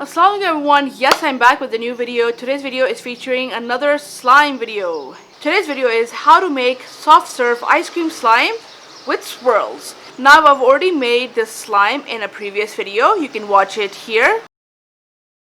Assalamualaikum everyone, yes, I'm back with a new video. Today's video is featuring another slime video. Today's video is how to make soft serve ice cream slime with swirls. Now I've already made this slime in a previous video. You can watch it here.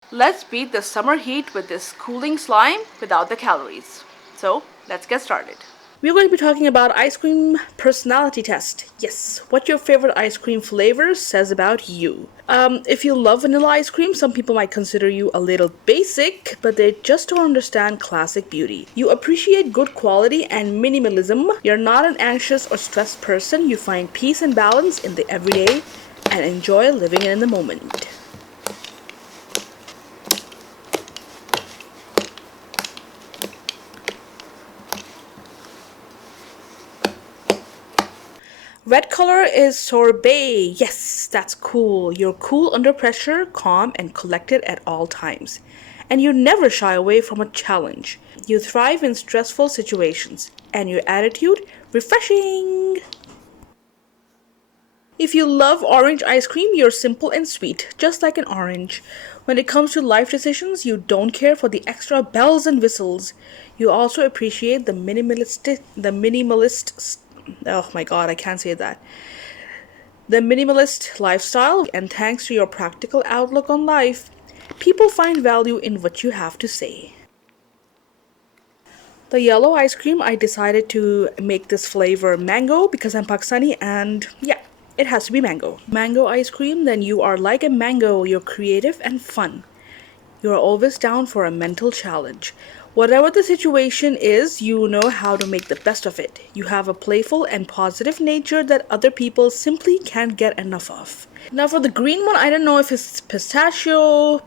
Let's beat the summer heat with this cooling slime without the calories. So let's get started. We're going to be talking about ice cream personality test. Yes, what your favorite ice cream flavor says about you. If you love vanilla ice cream, some people might consider you a little basic, but they just don't understand classic beauty. You appreciate good quality and minimalism. You're not an anxious or stressed person. You find peace and balance in the everyday and enjoy living in the moment. Red color is sorbet. Yes, that's cool. You're cool under pressure, calm, and collected at all times. And you never shy away from a challenge. You thrive in stressful situations. And your attitude, refreshing. If you love orange ice cream, you're simple and sweet, just like an orange. When it comes to life decisions, you don't care for the extra bells and whistles. You also appreciate the minimalist oh my god, I can't say that. The minimalist lifestyle, and thanks to your practical outlook on life, people find value in what you have to say. The yellow ice cream, I decided to make this flavor mango because I'm Pakistani and yeah, it has to be mango. Mango ice cream, then you are like a mango, you're creative and fun. You're always down for a mental challenge. Whatever the situation is, you know how to make the best of it. You have a playful and positive nature that other people simply can't get enough of. Now for the green one, I don't know if it's pistachio.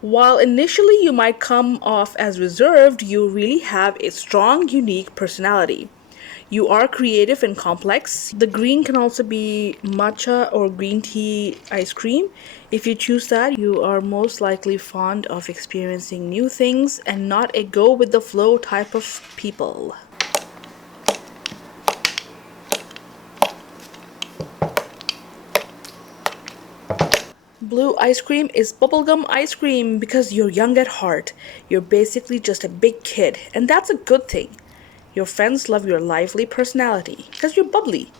While initially you might come off as reserved, you really have a strong, unique personality. You are creative and complex. The green can also be matcha or green tea ice cream. If you choose that, you are most likely fond of experiencing new things and not a go with the flow type of people. Blue ice cream is bubblegum ice cream because you're young at heart. You're basically just a big kid, and that's a good thing. Your friends love your lively personality because you're bubbly.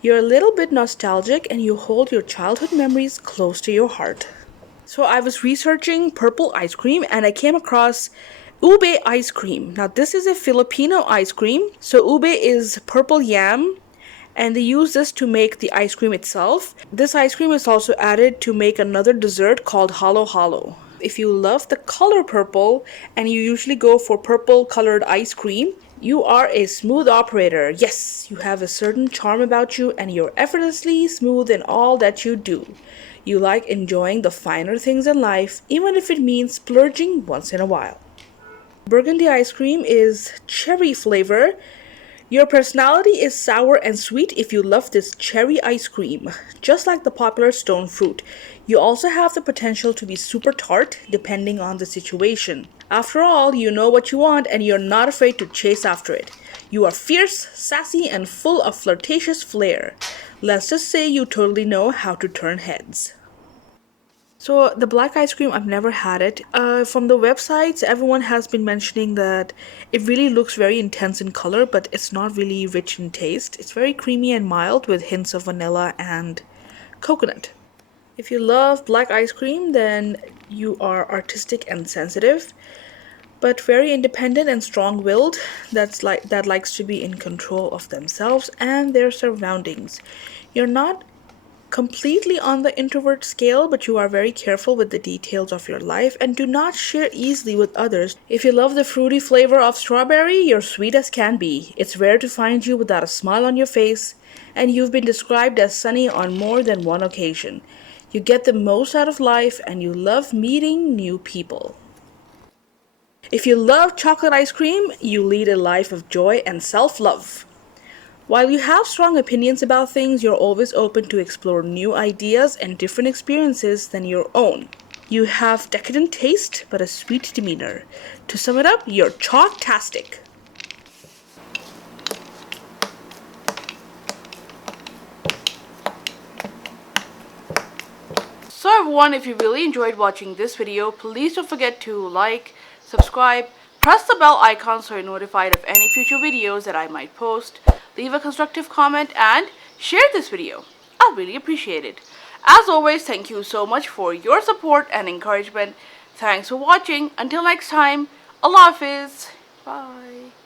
You're a little bit nostalgic and you hold your childhood memories close to your heart. So I was researching purple ice cream and I came across ube ice cream. Now this is a Filipino ice cream. So ube is purple yam and they use this to make the ice cream itself. This ice cream is also added to make another dessert called halo halo. If you love the color purple and you usually go for purple colored ice cream, you are a smooth operator. Yes, you have a certain charm about you and you're effortlessly smooth in all that you do. You like enjoying the finer things in life, even if it means splurging once in a while. Burgundy ice cream is cherry flavor. Your personality is sour and sweet if you love this cherry ice cream, just like the popular stone fruit. You also have the potential to be super tart depending on the situation. After all, you know what you want and you're not afraid to chase after it. You are fierce, sassy, and full of flirtatious flair. Let's just say you totally know how to turn heads. So the black ice cream, I've never had it. From the websites, everyone has been mentioning that it really looks very intense in color, but it's not really rich in taste. It's very creamy and mild with hints of vanilla and coconut. If you love black ice cream, then you are artistic and sensitive, but very independent and strong-willed. That likes to be in control of themselves and their surroundings. You're not completely on the introvert scale, but you are very careful with the details of your life and do not share easily with others. If you love the fruity flavor of strawberry, you're sweet as can be. It's rare to find you without a smile on your face, and you've been described as sunny on more than one occasion. You get the most out of life and you love meeting new people. If you love chocolate ice cream, you lead a life of joy and self-love. While you have strong opinions about things, you're always open to explore new ideas and different experiences than your own. You have decadent taste, but a sweet demeanor. To sum it up, you're chalk-tastic. So everyone, if you really enjoyed watching this video, please don't forget to like, subscribe, press the bell icon so you're notified of any future videos that I might post, leave a constructive comment, and share this video. I'll really appreciate it. As always, thank you so much for your support and encouragement. Thanks for watching. Until next time, Allah Hafiz. Bye.